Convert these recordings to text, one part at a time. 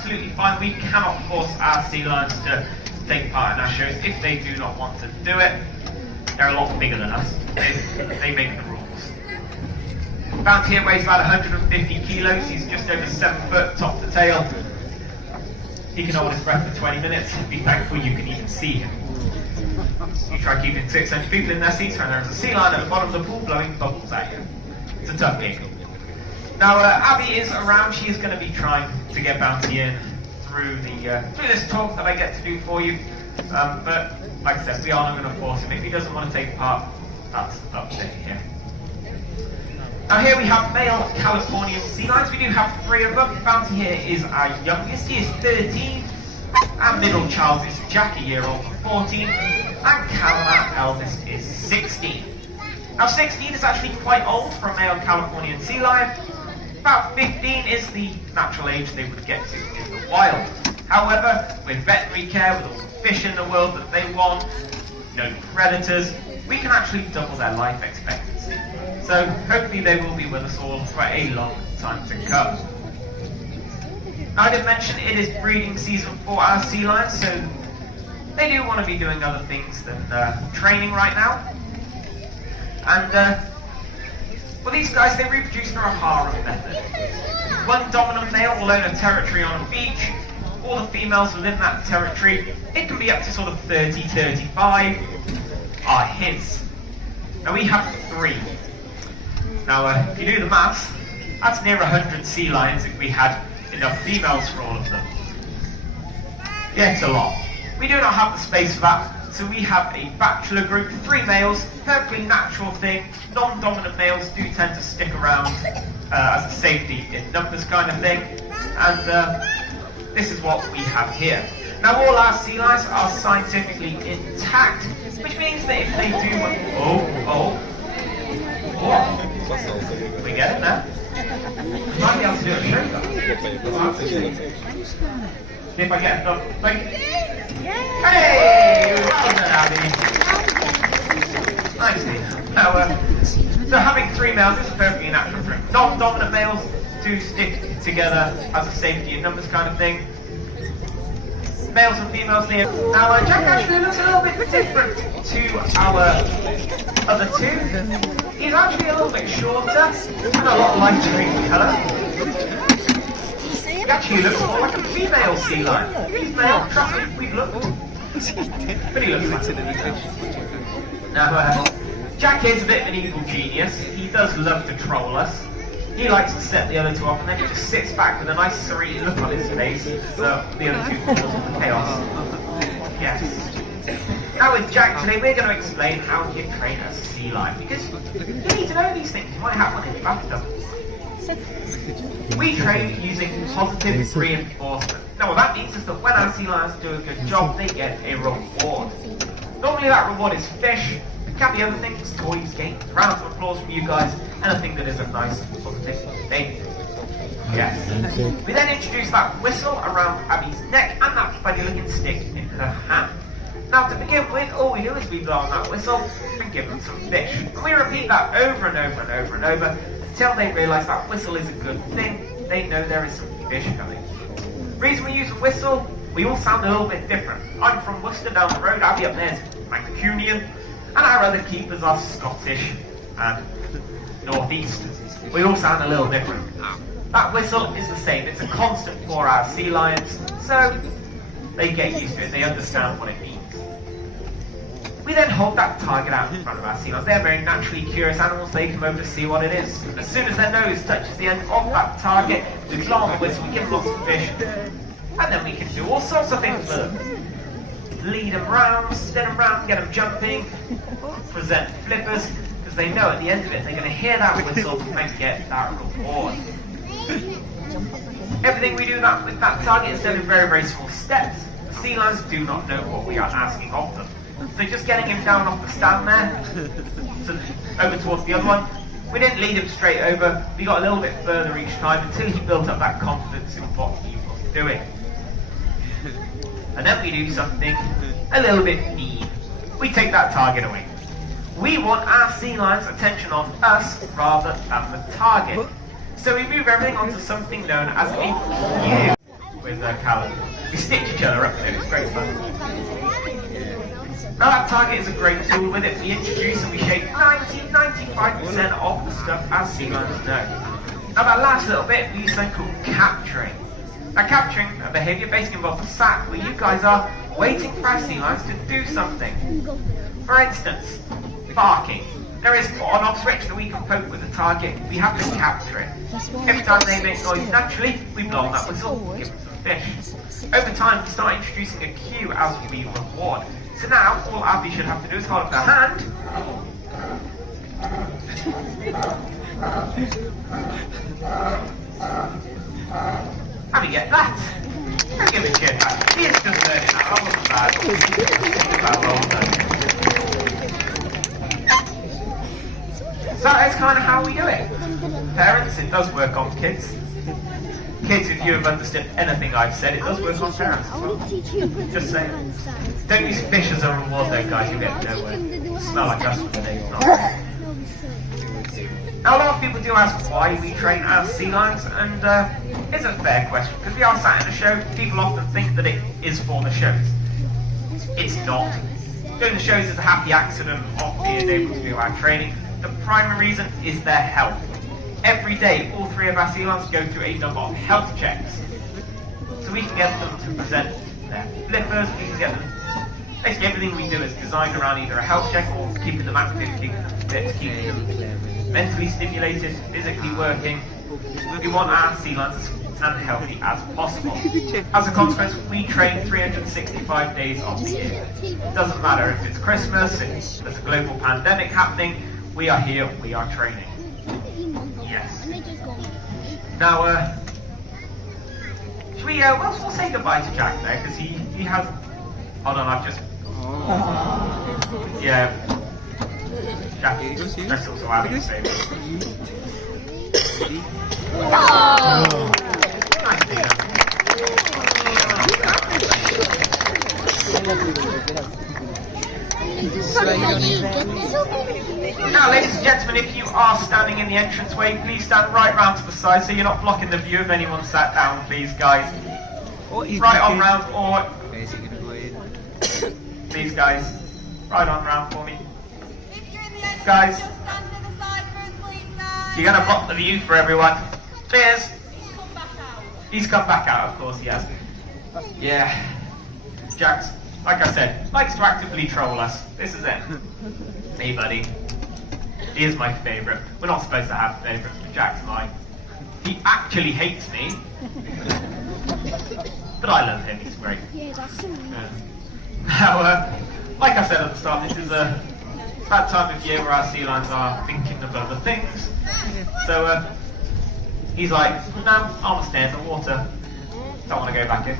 absolutely fine. We cannot force our sea lions to take part in our shows if they do not want to do it. They're a lot bigger than us. They make the rules. Bounty here weighs about 150 kilos. He's just over 7 foot top to tail. He can hold his breath for 20 minutes. Be thankful you can even see him. You try keeping 600 people in their seats when there's a sea lion at the bottom of the pool blowing bubbles at you. It's a tough gig. Now, Abby is around. She is going to be trying to get Bounty in through this talk that I get to do for you. But like I said, we are not going to force him. If he doesn't want to take part, that's up to him. Now here we have male Californian sea lions. We do have 3 of them. Bounty here is our youngest. He is 13. Our middle child is Jack, a year old, 14. And Callum, our eldest, is 16. Now 16 is actually quite old for a male Californian sea lion. About 15 is the natural age they would get to in the wild. However, with veterinary care, with all the fish in the world that they want, no predators, we can actually double their life expectancy. So hopefully they will be with us all for a long time to come. Now, I did mention it is breeding season for our sea lions, so they do want to be doing other things than training right now. And well, these guys, they reproduce through a harem method. One dominant male will own a territory on a beach. All the females within that territory, it can be up to sort of 30, 35, are his. Now we have 3. Now if you do the maths, that's near 100 sea lions if we had enough females for all of them. Yeah, it's a lot. We do not have the space for that. So we have a bachelor group, 3 males, perfectly natural thing. Non-dominant males do tend to stick around as a safety in numbers kind of thing. And this is what we have here. Now all our sea lions are scientifically intact, which means that if they do... We get it now? Might be able to do a show. See if I get enough... Hey! Nice. Now, so having 3 males is a perfectly natural thing. Non-dominant males do stick together as a safety in numbers kind of thing. Males and females near. Now, Jack actually looks a little bit different to our other 2. He's actually a little bit shorter and a lot lighter in colour. He actually looks more like a female sea lion. He's male, trust me, we've looked. But he looks like it. Now, Jack is a bit of an evil genius. He does love to troll us. He likes to set the other 2 off, and then he just sits back with a nice serene look on his face, so the other 2 cause all the chaos. Yes. Now with Jack today, we're going to explain how you train a sea lion, because you need to know these things. You might have one in your bathtub. We train using positive reinforcement. Now what that means is that when our sea lions do a good job, they get a reward. Normally that reward is fish. It can be other things, toys, games, rounds of applause from you guys, anything that is a nice positive thing. Yes. We then introduce that whistle around Abby's neck and that funny looking stick in her hand. Now to begin with, all we do is we blow on that whistle and give them some fish. And we repeat that over and over and over and over until they realise that whistle is a good thing. They know there is some fish coming. The reason we use a whistle, we all sound a little bit different. I'm from Worcester down the road, Abby up there is Mancunian, and our other keepers are Scottish and northeast. We all sound a little different. That whistle is the same, it's a constant for our sea lions, so they get used to it, they understand what it means. We then hold that target out in front of our sea lions. They're very naturally curious animals, they come over to see what it is. As soon as their nose touches the end of that target, we blow on the whistle, we give them lots of fish, and then we can do all sorts of things with them. Lead them round, spin them round, get them jumping, present flippers, because they know at the end of it they're going to hear that whistle and get that reward. Everything we do with that target is done in very, very small steps. The sea lions do not know what we are asking of them. So just getting him down off the stand there, over towards the other one, we didn't lead him straight over, we got a little bit further each time until he built up that confidence in what he was doing. And then we do something a little bit mean. We take that target away. We want our sea lion's attention on us rather than the target. So we move everything onto something known as a cue. With their calendar. We stitch each other up and it's great fun. Now that target is a great tool. With it we introduce and we shape 90-95% of the stuff as sea lions know. Now that last little bit we use something called capturing. Now capturing, a behaviour basically involves a sack where you guys are waiting for our sea lions to do something. For instance, barking. There is an on-off switch that we can poke with the target. We have to capture it. Every time they make noise naturally, we blow on that whistle, give them some fish. Over time, we start introducing a cue as we reward. So now, all Abby should have to do is hold up their hand. And we get that. Give it a cheer back. He is just learning that. That wasn't bad. So that's kind of how we do it. Parents, it does work on kids. Kids, if you have understood anything I've said, it does work on parents as well. Just saying. Don't use fish as a reward though, guys, you'll get nowhere. Smell like us for the day. Now a lot of people do ask why we train as sea lions, and it's a fair question, because we are sat in a show. People often think that it is for the shows. It's not. Doing the shows is a happy accident of being able to do our training. The primary reason is their health. Every day, all three of our sea lions go through a number of health checks. So we can get them to present their flippers, we can get them... Basically everything we do is designed around either a health check or keeping them active, keeping them fit, keeping them mentally stimulated, physically working. We want our sea lions as healthy as possible. As a consequence, we train 365 days of the year. It doesn't matter if it's Christmas, if there's a global pandemic happening, we are here, we are training. Yes. Now, should we, we'll say goodbye to Jack there, because he has... Hold on, I've just... Yeah. Jack, that's also Abby's favourite. Nice to see Now, ladies and gentlemen, if you are standing in the entranceway, please stand right round to the side so you're not blocking the view of anyone sat down, please, guys. Right on round, or... Please, guys. Right on round for me. Guys. You're going to block the view for everyone. Cheers. He's come back out, of course he has. Yeah. Jax, like I said, likes to actively troll us. This is it. Hey, buddy. He is my favourite. We're not supposed to have favourites, but Jack's mine. He actually hates me. But I love him, he's great. Yeah, that's so Now, like I said at the start, this is that time of year where our sea lions are thinking of other things. So, he's like, no, I want to stay in the water. Don't want to go back in.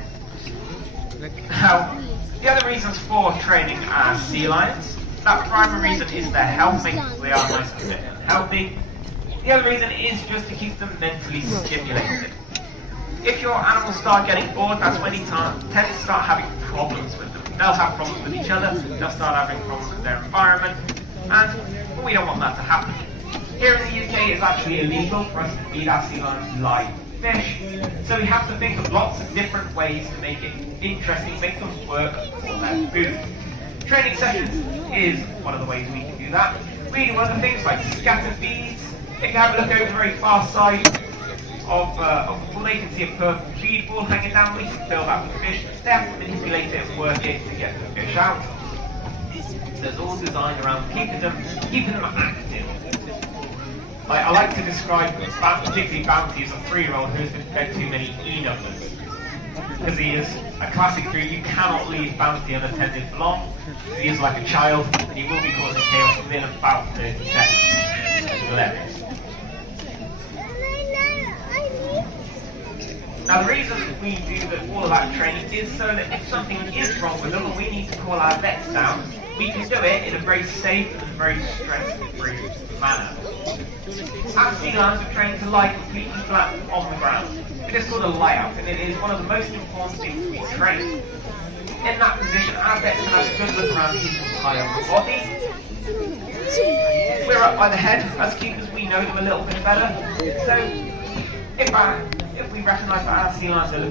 Now, the other reasons for training our sea lions, that primary reason is their health, making sure they are nice and fit and healthy. The other reason is just to keep them mentally stimulated. If your animals start getting bored, that's when you tend to start having problems with them. They'll have problems with each other, they'll start having problems with their environment, and we don't want that to happen. Here in the UK, it's actually illegal for us to feed our sea lions live fish, so we have to think of lots of different ways to make it interesting, make them work for their food. Training sessions is one of the ways we can do that. We do other things like scatter feeds. If you have a look over the very far side of the pool, you can see a purple feed ball hanging down. We can fill that with fish. They have to manipulate it and work it to get the fish out. So it's all designed around keeping them active. I like to describe particularly Bounty as a 3-year-old who has been fed too many E-numbers. Because he is a classic breed. You cannot leave Bounty unattended for long. He is like a child, and he will be causing chaos within about 30 seconds. It's hilarious. Now the reason we do all of that training is so that if something is wrong with them and we need to call our vets down, we can do it in a very safe and very stress-free manner. Our sea lions are trained to lie completely flat on the ground. It is called a lie-out, and it is one of the most important things we train. In that position, our vets can have a good look around his entire body. We're up by the head. As keepers, we know them a little bit better. So, if we recognise that our sea lions are